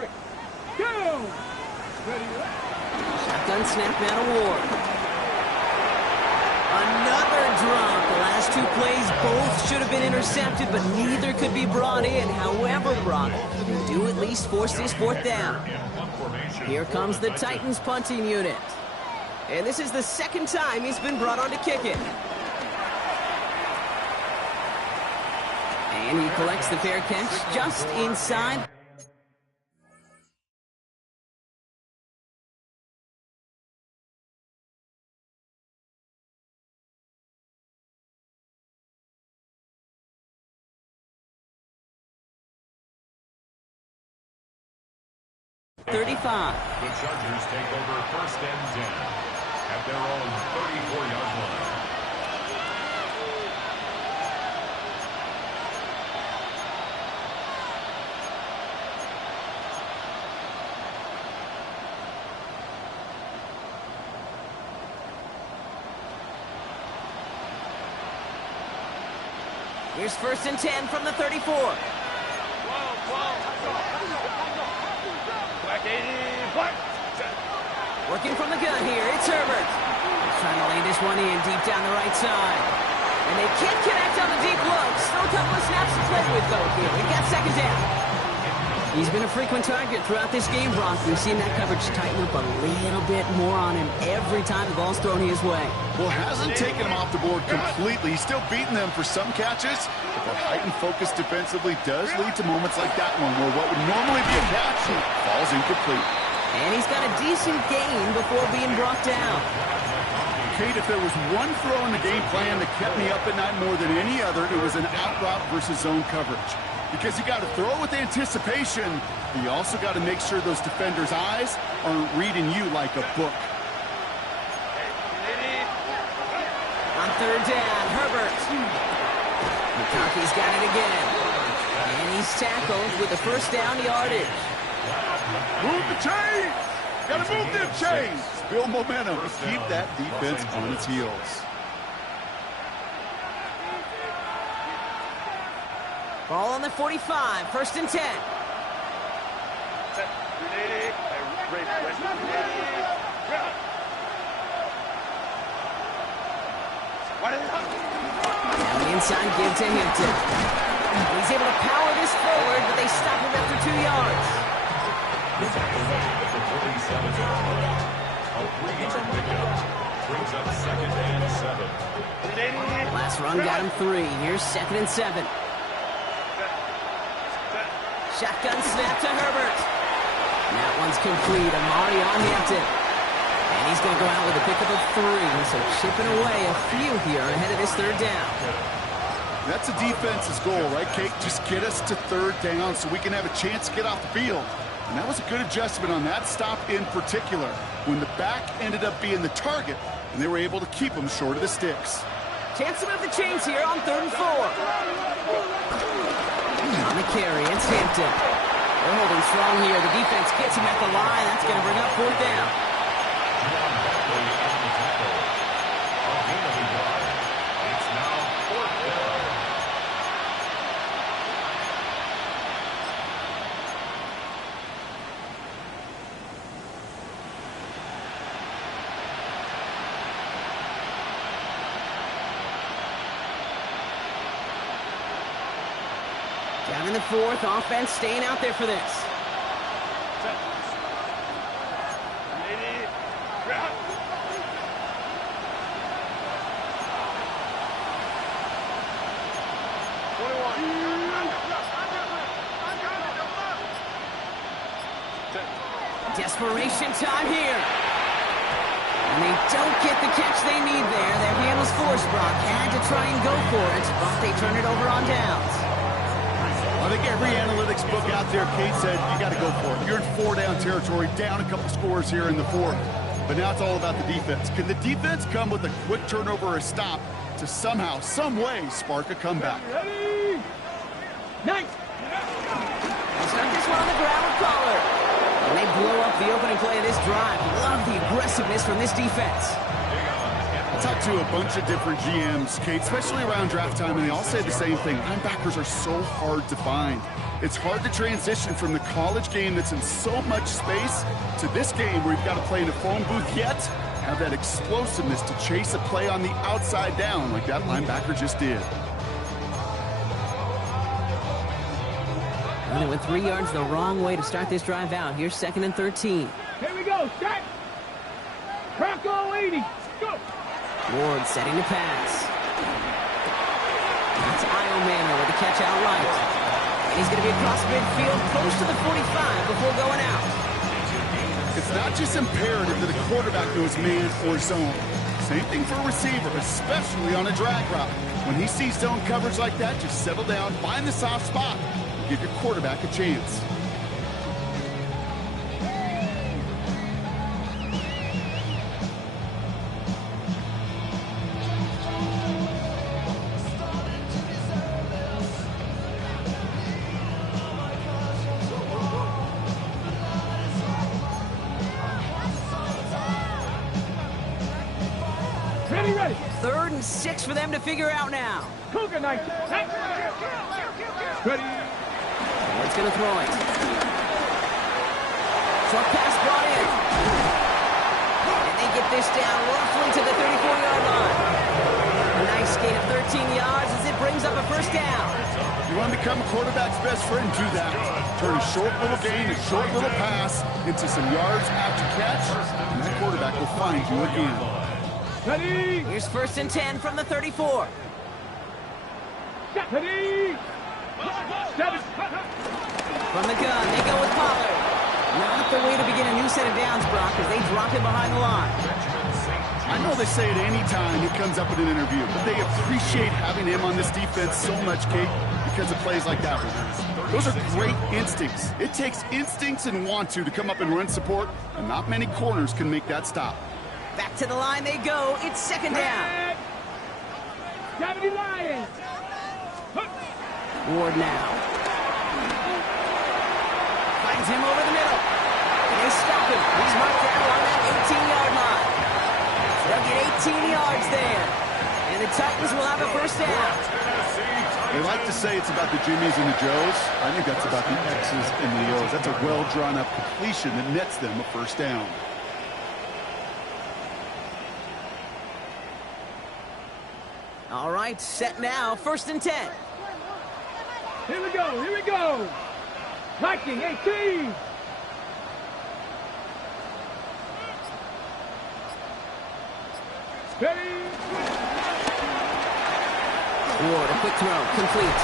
Shotgun snap now to Ward. Another drop. The last two plays both should have been intercepted, but neither could be brought in. However, Brock, they do at least force this fourth down. Here comes the Titans punting unit. And this is the second time he's been brought on to kick it. And he collects the fair catch just inside. The Chargers take over first and 10 at their own 34-yard line. Here's first and 10 from the 34. Working from the gun here, it's Herbert. He's trying to lay this one in deep down the right side. And they can't connect on the deep look. Still a couple of snaps to play with, though, here. We've got second down. He's been a frequent target throughout this game, Brock. We've seen that coverage tighten up a little bit more on him every time the ball's thrown his way. Well, hasn't taken him off the board completely. He's still beating them for some catches, but the heightened focus defensively does lead to moments like that one, where what would normally be a catch falls incomplete. And he's got a decent gain before being brought down. Kate, if there was one throw in the game plan that kept me up at night more than any other, it was an out route versus zone coverage. Because you got to throw with anticipation, but you also got to make sure those defenders' eyes aren't reading you like a book. On third down, Herbert. McConkey's got it again. And he's tackled with the first down yardage. Move the chains! Got to move them chains! Build momentum. Keep that defense on its heels. Ball on the 45, first and 10. Now the inside give to Hampton. He's able to power this forward, but they stop him after 2 yards. The 47 yard line. A 3-yard pickup. Brings up 2nd and 7. Last run got him 3. Here's 2nd and 7. Shotgun snap to Herbert. And that one's complete. Amari on Hampton. And he's going to go out with a pickup of 3. So chipping away a few here ahead of this 3rd down. That's a defense's goal, right, Kate? Just get us to 3rd down so we can have a chance to get off the field. And that was a good adjustment on that stop in particular, when the back ended up being the target, and they were able to keep him short of the sticks. Chance to move the chains here on 3rd and 4. On the carry, it's Hampton. They're holding strong here. The defense gets him at the line. That's going to bring up 4th down. It's now 4th down. Down in the 4th, offense staying out there for this. Desperation time here. And they don't get the catch they need there. Their hand was forced. Brock had to try and go for it, but they turn it over on downs. I think every analytics book out there, Kate said, you got to go for it. You're in 4-down territory, down a couple scores here in the 4th. But now it's all about the defense. Can the defense come with a quick turnover or a stop to somehow, some way, spark a comeback? Ready? Nice. They start this one on the ground with Pollard. And they blow up the opening play of this drive. Love the aggressiveness from this defense. I talked to a bunch of different GMs, Kate, especially around draft time, and they all say the same thing. Linebackers are so hard to find. It's hard to transition from the college game that's in so much space to this game where you've got to play in a phone booth, yet have that explosiveness to chase a play on the outside down like that linebacker just did. And they went 3 yards the wrong way to start this drive out. Here's 2nd and 13. Here we go. Set. Bronco 80. Go. Ward setting the pass. That's Io Manor with the catch out right. And he's going to be across midfield close to the 45 before going out. It's not just imperative that a quarterback knows man or zone. Same thing for a receiver, especially on a drag route. When he sees zone coverage like that, just settle down, find the soft spot, and give your quarterback a chance. Ready. 3rd and 6 for them to figure out now. Cougar night. Ready. Ward's going to throw it. Short pass brought in. And they get this down roughly to the 34-yard line. A nice gain of 13 yards as it brings up a 1st down. You want to become a quarterback's best friend, do that. Turn a short little gain, a short little pass into some yards after catch, and that quarterback will find you again. Ready. Here's 1st and 10 from the 34. Ready. 7. From the gun, they go with Pollard. Not the way to begin a new set of downs, Brock, as they drop him behind the line. I know they say it any time he comes up in an interview, but they appreciate having him on this defense so much, Kate, because of plays like that one. Those are great instincts. It takes instincts and want to come up and run support, and not many corners can make that stop. Back to the line they go. It's 2nd down. 70 Lions. Ward now. Finds him over the middle. And they stop him. He's marked down on that 18-yard line. They'll get 18 yards there. And the Titans will have a 1st down. They like to say it's about the Jimmies and the Joes. I think that's about the X's and the O's. That's a well-drawn-up completion that nets them a first down. All right, set now, 1st and 10. Here we go, here we go. Viking 18. Ready. Ward, a quick throw, complete.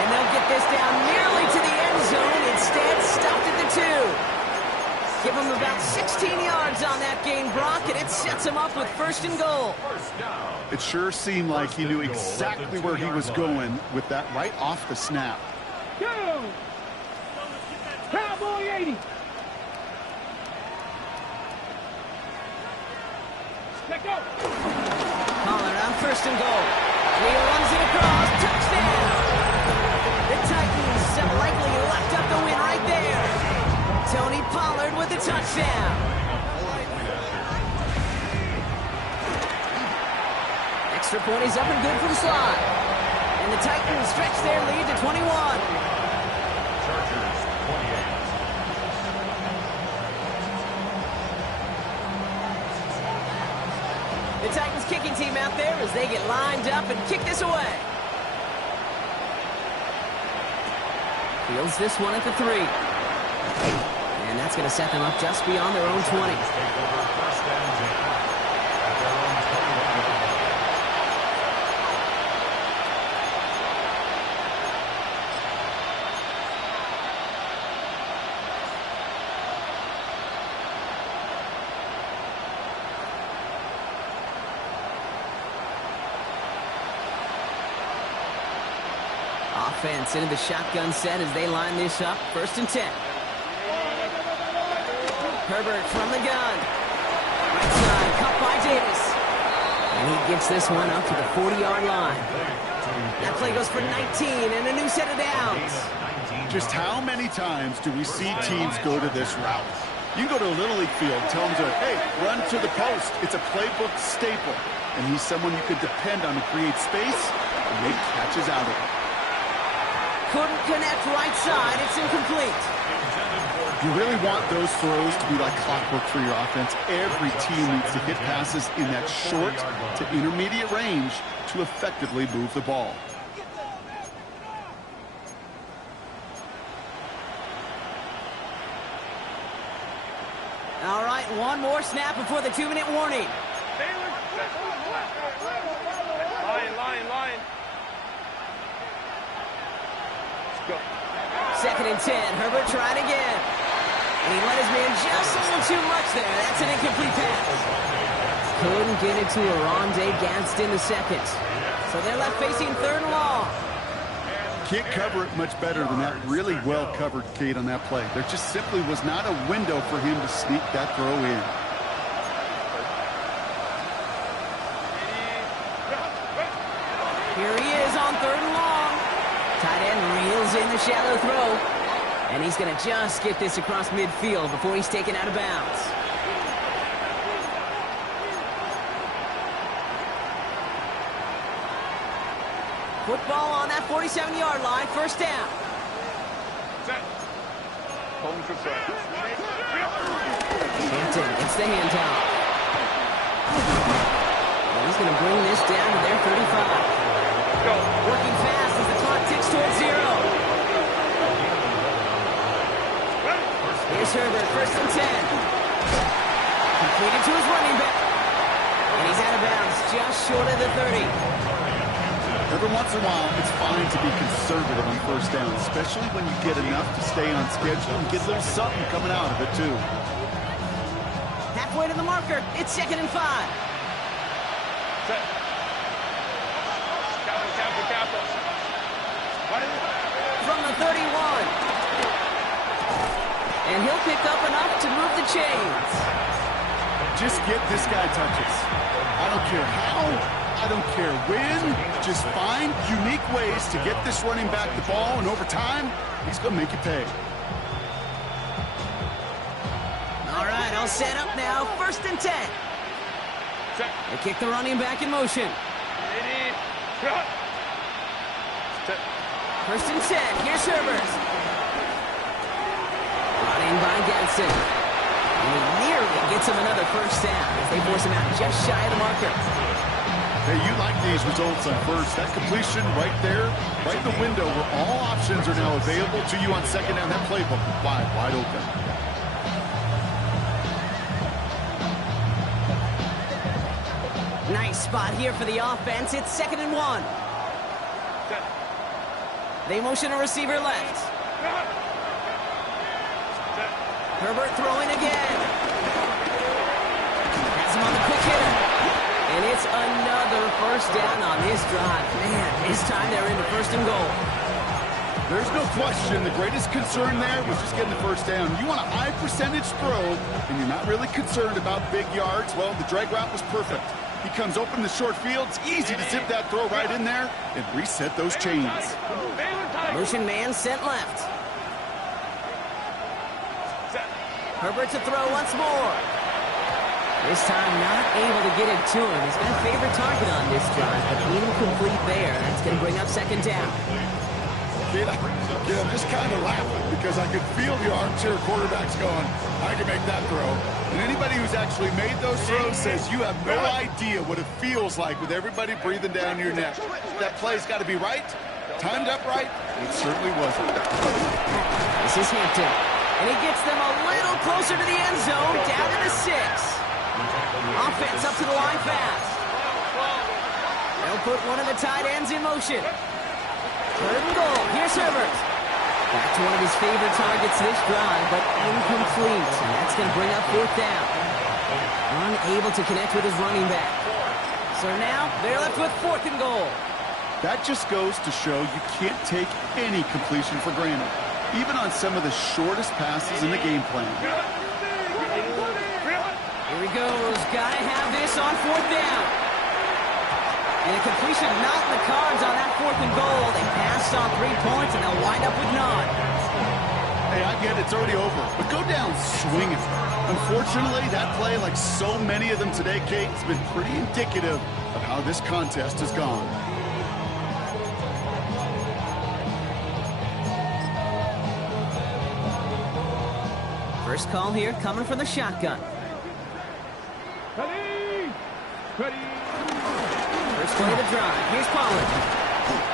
And they'll get this down nearly to the end zone. Instead, stopped at the 2. Give them about 16 yards on that gain, Brock, and it sets them up with 1st and goal. It sure seemed like he knew exactly where he was going with that right off the snap. Go. Cowboy 80. Let go. Pollard on 1st and goal. He runs it across. Touchdown. The Titans have likely locked up the win right there. Tony Pollard with the touchdown. Extra point is up and good from slot. And the Titans stretch their lead to 21. Chargers 28. The Titans kicking team out there as they get lined up and kick this away. Fields this one at the 3. And that's going to set them up just beyond their own 20. Offense into the shotgun set as they line this up. 1st and 10. Herbert from the gun. Right side, caught by Davis. And he gets this one up to the 40-yard line. That play goes for 19 and a new set of downs. Just how many times do we see teams go to this route? You can go to a Little League field, tell them to, hey, run to the post. It's a playbook staple. And he's someone you could depend on to create space and make catches out of it. Couldn't connect right side. It's incomplete. You really want those throws to be like clockwork for your offense. Every team needs to hit passes in that short to intermediate range to effectively move the ball. All right, one more snap before the 2-minute warning. Lion. 2nd and 10. Herbert trying again. And he let his man just a little too much there. That's an incomplete pass. Couldn't get it to Aronde Gadsden the second. So they're left facing 3rd and long. Can't cover it much better than that really well-covered Kate on that play. There just simply was not a window for him to sneak that throw in. Here he is on 3rd and long. Tight end reels in the shallow throw. And he's going to just get this across midfield before he's taken out of bounds. Football on that 47-yard line. 1st down. Hampton gets the handoff. And he's going to bring this down to their 35. Working fast as the clock ticks towards 0. Here's Herbert, 1st and 10. Completed to his running back. And he's out of bounds, just short of the 30. Every once in a while, it's fine to be conservative on 1st down, especially when you get enough to stay on schedule and get a little something coming out of it, too. Halfway to the marker, it's 2nd and 5. From the 31. And he'll pick up enough to move the chains. Just get this guy touches. I don't care how, I don't care when. Just find unique ways to get this running back the ball, and over time, he's going to make you pay. All right, all set up now. 1st and 10. They kick the running back in motion. First and 10. Here's Herbert. Brought in by Gadsden. And he nearly gets him another first down as they force him out just shy of the marker. Hey, you like these results on first. That completion right there, right in the window where all options are now available to you on second down. That playbook wide open. Nice spot here for the offense. It's 2nd and 1. They motion a receiver left. Herbert throwing again. Has him on the quick hitter. And it's another first down on this drive. Man, this time they're into 1st and goal. There's no question. The greatest concern there was just getting the first down. You want a high percentage throw, and you're not really concerned about big yards. Well, the drag route was perfect. He comes open in the short field. It's easy to zip that throw right in there and reset those chains. Motion man sent left. Herbert to throw once more. This time not able to get it to him. He's got a favorite target on this drive, but incomplete there. That's going to bring up 2nd down. Kid, I'm just kind of laughing because I could feel the armchair quarterbacks going, I can make that throw. And anybody who's actually made those throws says you have no idea what it feels like with everybody breathing down your neck. That play's got to be right, timed up right. It certainly wasn't. This is Hampton. And he gets them a little closer to the end zone, down to the 6. Offense up to the line fast. They'll put one of the tight ends in motion. 3rd and goal. Here's Herbert. Back to one of his favorite targets this drive, but incomplete. And that's going to bring up 4th down. Unable to connect with his running back. So now they're left with 4th and goal. That just goes to show you can't take any completion for granted, even on some of the shortest passes in the game plan. Here he goes. Gotta have this on 4th down. And a completion not in the cards on that 4th and goal. They passed on 3 points, and they'll wind up with none. Hey, I get it. It's already over. But go down swinging. Unfortunately, that play, like so many of them today, Kate, has been pretty indicative of how this contest has gone. First call here coming from the shotgun. Ready. First play of the drive. Here's Pollard.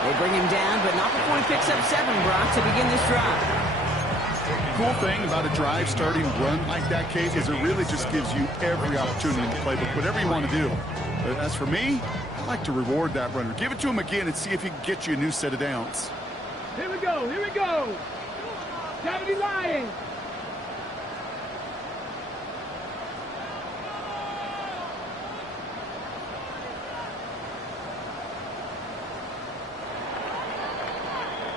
They bring him down, but not before he picks up 7, Brock, to begin this drive. Cool thing about a drive starting run like that, Kate, is it really just gives you every opportunity in the playbook, whatever you want to do. But as for me, I like to reward that runner. Give it to him again and see if he can get you a new set of downs. Here we go. 70 Lions.